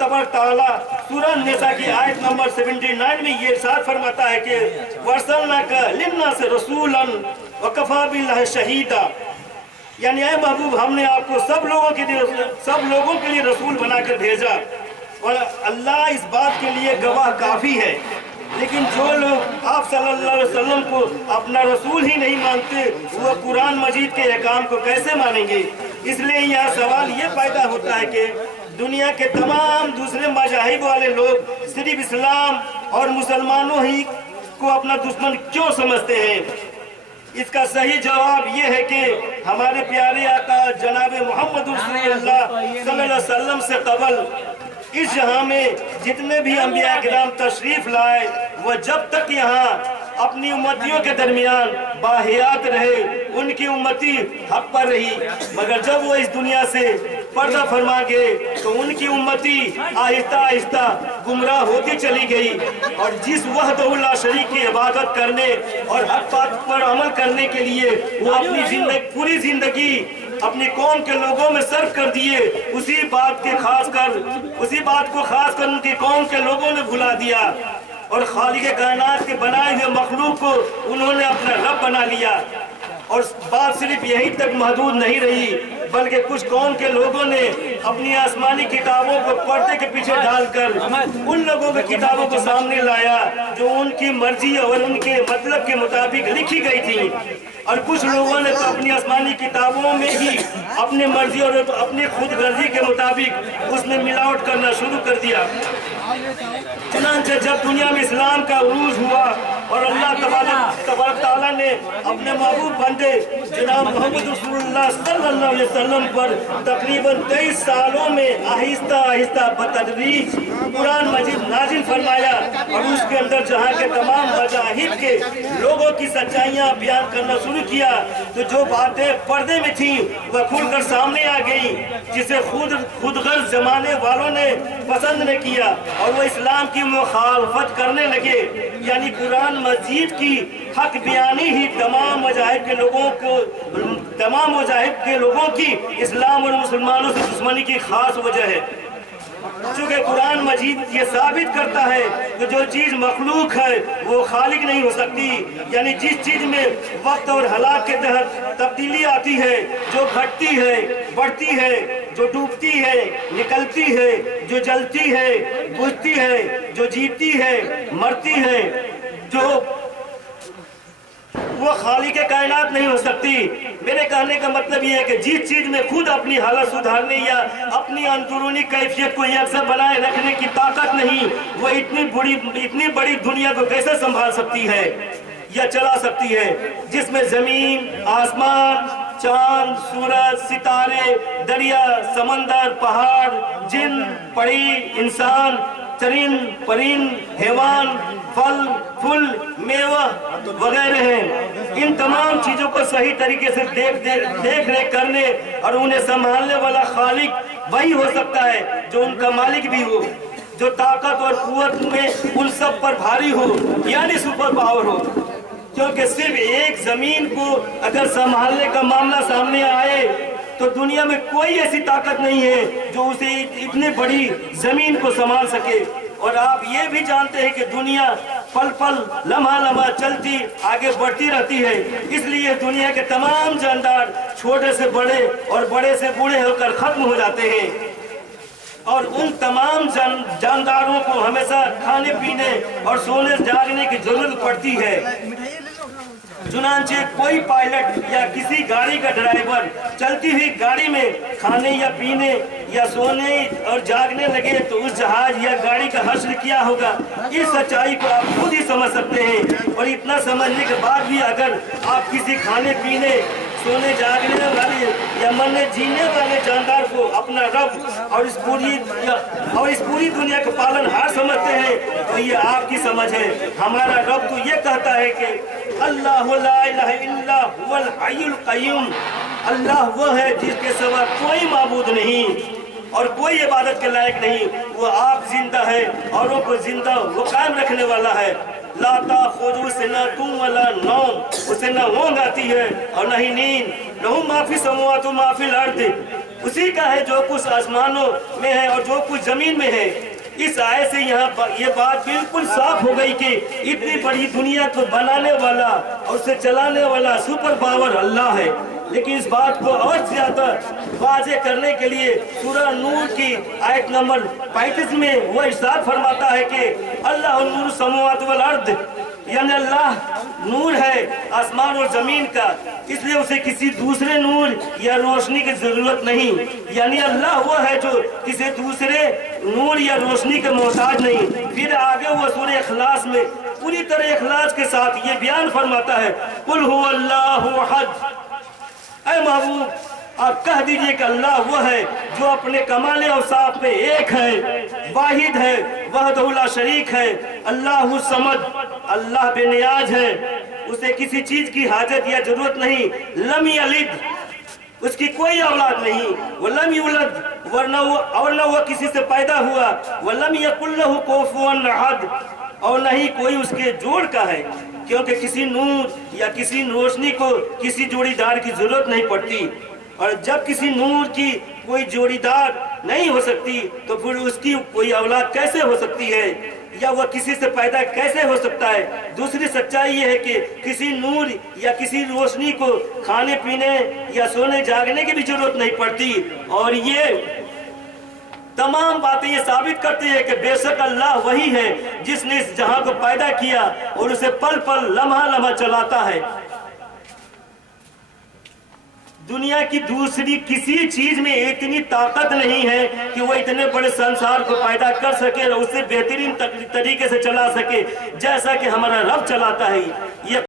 तबारक तआला सूरह निसा की आयत नंबर 79 में ये इरशाद फरमाता है कि वरसलनाका लिन्नास रसूलन व कफा बिल्लाहि शहीदा, यानी ऐ महबूब हमने आपको सब लोगों के लिए रसूल बनाकर भेजा और अल्लाह इस बात के लिए गवाह काफी है। लेकिन जो लोग आप सल्लल्लाहु अलैहि वसल्लम को अपना रसूल ही नहीं मानते वो कुरान मजीद के अहकाम को कैसे मानेंगे। इसलिए यहाँ सवाल ये पैदा होता है कि दुनिया के तमाम दूसरे मज़ाहिब वाले लोग सिर्फ इस्लाम और मुसलमानों ही को अपना दुश्मन क्यों समझते हैं। इसका सही जवाब ये है कि हमारे प्यारे आका जनाब मोहम्मद रसूलुल्लाह सल्लल्लाहु अलैहि वसल्लम से कबल इस जहां में जितने भी अंबिया किराम तशरीफ लाए वह जब तक यहाँ अपनी उम्मतियों के दरमियान बाहियात रहे उनकी उम्मती हक पर रही, मगर जब वो इस दुनिया से पर्दा फरमा गए तो उनकी उम्मती आहिस्ता आहिस्ता गुमराह होती चली गई और जिस वहदहु ला शरीक की इबादत करने और हक बात पर अमल करने के लिए वो अपनी पूरी जिंदगी अपनी कौम के लोगों में सर्व कर दिए, उसी बात को खास कर उनकी कौम के लोगों ने भुला दिया और खालिक कायनात के बनाए हुए मखलूक को उन्होंने अपना रब बना लिया। और बात सिर्फ यहीं तक महदूद नहीं रही बल्कि कुछ कौम के लोगों ने अपनी आसमानी किताबों को पर्दे के पीछे डालकर उन लोगों की किताबों को सामने लाया जो उनकी मर्जी और उनके मतलब के मुताबिक लिखी गई थी, और कुछ लोगों ने तो अपनी आसमानी किताबों में ही अपनी मर्जी और अपनी खुदगर्जी के मुताबिक उसमें मिलावट करना शुरू कर दिया। चुनांचे जब दुनिया में इस्लाम का उरूज हुआ और अल्लाह तबारक तआला ने अपने महबूब बंदे जनाब मोहम्मद रसूलुल्लाह सल्लल्लाहु अलैहि वसल्लम पर तकरीबन 23 सालों में आहिस्ता आहिस्ता बतदरीज कुरान मजीद नाजिल फरमाया और उसके अंदर जहाँ के तमाम मज़ाहिब के लोगों की सच्चाइयाँ बयान करना शुरू किया तो जो बातें पर्दे में थी वह खुलकर सामने आ गई, जिसे खुदगर्ज जमाने वालों ने पसंद न किया और वो इस्लाम की मुखालफत करने लगे। यानी कुरान मजीद की हक बयानी ही तमाम मज़ाहिब के लोगों की इस्लाम और मुसलमानों से दुश्मनी की खास वजह है। चूँकि कुरान मजीद ये साबित करता है कि जो चीज़ मखलूक है वो खालिक नहीं हो सकती, यानी जिस चीज़ में वक्त और हालात के तहत तब्दीली आती है, जो घटती है, बढ़ती है, जो डूबती है, निकलती है, जो जलती है, बुझती है, जो जीती है, मरती है, जो वो खालिक कायनात नहीं हो सकती। मेरे कहने का मतलब ये है कि जिस चीज में खुद अपनी हालत सुधारने या अपनी अंदरूनी कैफियत को यकसा बनाए रखने की ताकत नहीं, वो इतनी बड़ी दुनिया को कैसे संभाल सकती है या चला सकती है, जिसमें जमीन, आसमान, चांद, सूरज, सितारे, दरिया, समंदर, पहाड़, जिन, परी, इंसान, चरिंद, परिंद, हैवान, फल, फूल, मेवा वगैरह हैं। इन तमाम चीजों को सही तरीके से देख रेख करने और उन्हें संभालने वाला खालिक वही हो सकता है जो उनका मालिक भी हो, जो ताकत और कुव्वत में उन सब पर भारी हो, यानी सुपर पावर हो। क्योंकि सिर्फ एक जमीन को अगर संभालने का मामला सामने आए तो दुनिया में कोई ऐसी ताकत नहीं है जो उसे इतनी बड़ी जमीन को संभाल सके। और आप ये भी जानते हैं कि दुनिया पल पल, लम्हा लम्हा चलती आगे बढ़ती रहती है, इसलिए दुनिया के तमाम जानदार छोटे से बड़े और बड़े से बूढ़े होकर खत्म हो जाते हैं और उन तमाम जानदारों को हमेशा खाने पीने और सोने जागने की जरूरत पड़ती है। चुनांचे कोई पायलट या किसी गाड़ी का ड्राइवर चलती हुई गाड़ी में खाने या पीने या सोने और जागने लगे तो उस जहाज या गाड़ी का हश्र क्या होगा। इस सच्चाई को आप खुद ही समझ सकते हैं। और इतना समझने के बाद भी अगर आप किसी खाने पीने, सोने जागने वाले या मरने जीने वाले जानदार को अपना रब और इस पूरी दुनिया का पालनहार समझते हैं तो ये आपकी समझ है। हमारा रब तो ये कहता है कि अल्लाह ला इलाहा इल्ला हुवल हय्युल क़य्यूम, अल्लाह वो है जिसके सिवा कोई माबूद नहीं और कोई इबादत के लायक नहीं। वो आप जिंदा है, औरों को जिंदा वो कायम रखने वाला है। ला ताखुज़ुहु सिनतुन वला नौम, उसे न ऊँघ आती है और न ही नींद। लहू मा फ़िस समावाति व मा फ़िल अर्ज़, उसी का है जो कुछ आसमानों में है और जो कुछ जमीन में है। इस आयत से यहाँ ये बात बिल्कुल साफ हो गई कि इतनी बड़ी दुनिया को बनाने वाला और उसे चलाने वाला सुपर पावर अल्लाह है। लेकिन इस बात को और ज्यादा वाज़ेह करने के लिए सूरह नूर की आयत नंबर 35 में वो इरशाद फरमाता है कि अल्लाह नूर समावात वल अर्द, यानी अल्लाह नूर है आसमान और जमीन का, इसलिए उसे किसी दूसरे नूर या रोशनी की जरूरत नहीं। यानी अल्लाह वो है जो किसी दूसरे नूर या रोशनी के मोहताज नहीं। फिर आगे वो सूरह इखलास में पूरी तरह इखलास के साथ ये बयान फरमाता है, कुल हुवल्लाहु अहद, ऐ महबूब आप कह दीजिए कि अल्लाह वो है जो अपने कमाल औसाफ पे एक है, वाहिद है, वहदहु ला शरीक है, अल्लाहु समद, अल्लाह बेनियाज है, उसे किसी चीज की हाजत या जरूरत नहीं, लम यलिद, उसकी कोई औलाद नहीं, वलम यूलद, वरना वो किसी से पैदा हुआ, वलम यकुल लहु कुफुवन अहद, और नहीं कोई उसके जोड़ का है, क्योंकि किसी नूर या किसी रोशनी को किसी जोड़ीदार की जरूरत नहीं पड़ती। और जब किसी नूर की कोई जोड़ीदार नहीं हो सकती तो फिर उसकी कोई औलाद कैसे हो सकती है, या वह किसी से पैदा कैसे हो सकता है। दूसरी सच्चाई ये है कि किसी नूर या किसी रोशनी को खाने पीने या सोने जागने की भी जरूरत नहीं पड़ती। और ये तमाम बातें ये साबित करती है कि बेशक अल्लाह वही है जिसने इस जहां को पैदा किया और उसे पल पल लम्हा लम्हा चलाता है। दुनिया की दूसरी किसी चीज में इतनी ताकत नहीं है कि वो इतने बड़े संसार को पैदा कर सके और उसे बेहतरीन तरीके से चला सके जैसा कि हमारा रब चलाता है। ये